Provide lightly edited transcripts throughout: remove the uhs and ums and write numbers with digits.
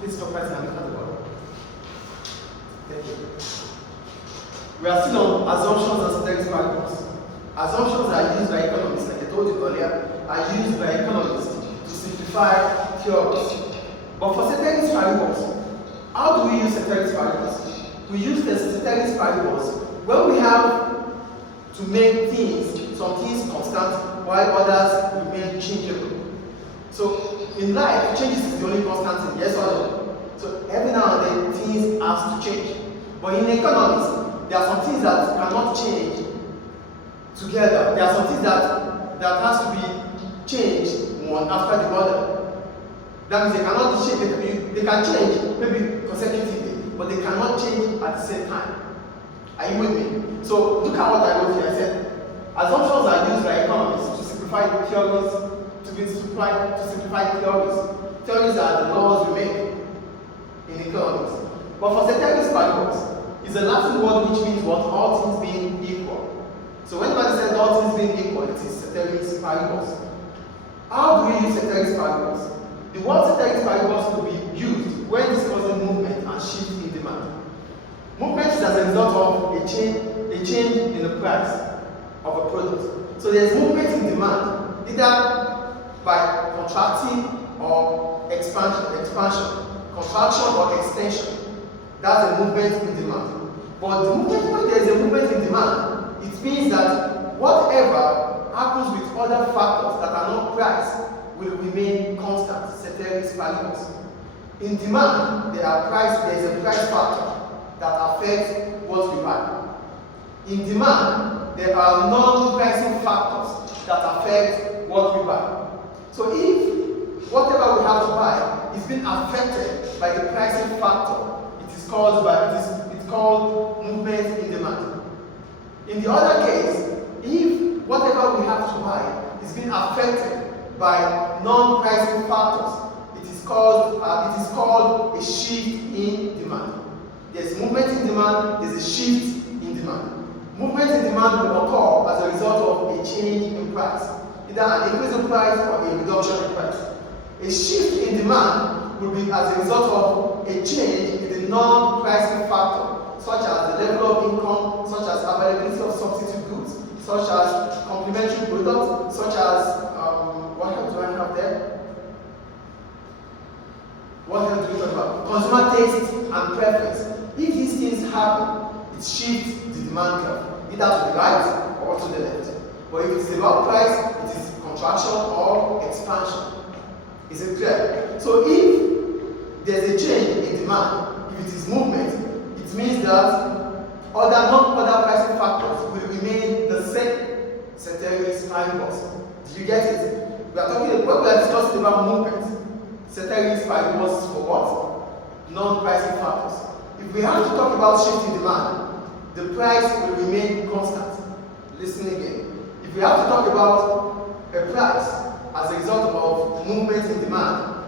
Please stop writing and look at the board. Thank you. We are still on assumptions and ceteris paribus. Assumptions are used by economists, like I told you earlier, are used by economists to simplify theories. But for ceteris paribus, how do we use ceteris paribus? We use the ceteris paribus when we have to make some things constant while others remain changeable. So in life, changes is the only constant thing, yes or no? So every now and then things have to change. But in economics, there are some things that cannot change together. There are some things that has to be changed one after the other. That means they cannot change. They can change maybe consecutively, but they cannot change at the same time. Are you with me? So look at what I wrote here. I said assumptions are used by economists to simplify theories. To simplify theories. Theories are the laws we make in economics. But for ceteris paribus, it's a Latin word which means what? All things being equal. So when somebody says all things being equal, it is ceteris paribus. How do we use ceteris paribus? The word ceteris paribus could be used when discussing movement and shift in demand. Movement is as a result of a change in the price of a product. So there's movement in demand, either by contracting or expansion, contraction or extension. That's a movement in demand. But the movement, when there is a movement in demand, it means that whatever happens with other factors that are not price will remain constant, ceteris paribus. In demand, there is a price factor that affects what we buy. In demand, there are non-pricing factors that affect what we buy. So if whatever we have to buy is being affected by the pricing factor, it's called movement in demand. In the other case, if whatever we have to buy is being affected by non-pricing factors, it is called a shift in demand. There's movement in demand, there's a shift in demand. Movement in demand will occur as a result of a change in price, either an increase in price or a reduction in price. A shift in demand will be as a result of a change in the non-pricing factor, such as the level of income, such as availability of substitute goods, such as complementary products, such as, what else do I have there? What else do we talk about? Consumer taste and preference. If these things happen, it shifts the demand curve, either to the right or to the left. But if it's about price, it is contraction or expansion. Is it clear? So if there's a change in demand, if it is movement, it means that other pricing factors will remain the same. Ceteris paribus. Did you get it? We are discussing about movement. Ceteris paribus for what? Non-pricing factors. If we have to talk about shift in demand, the price will remain constant. Listen again. If we have to talk about a price as a result of movement in demand,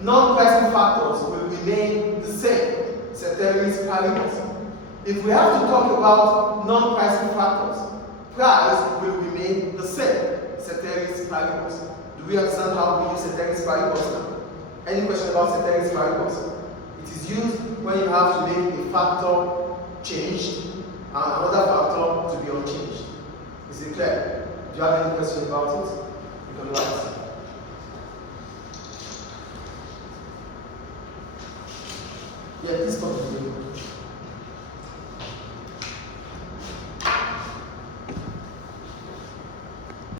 non-pricing factors will remain the same. Ceteris paribus. If we have to talk about non-pricing factors, price will remain the same. Ceteris paribus. Do we understand how we use ceteris paribus now? Any question about ceteris paribus? It is used when you have to make a factor changed and another factor to be unchanged. Is it clear? Do you have any question about it? You can write. Yeah, please continue.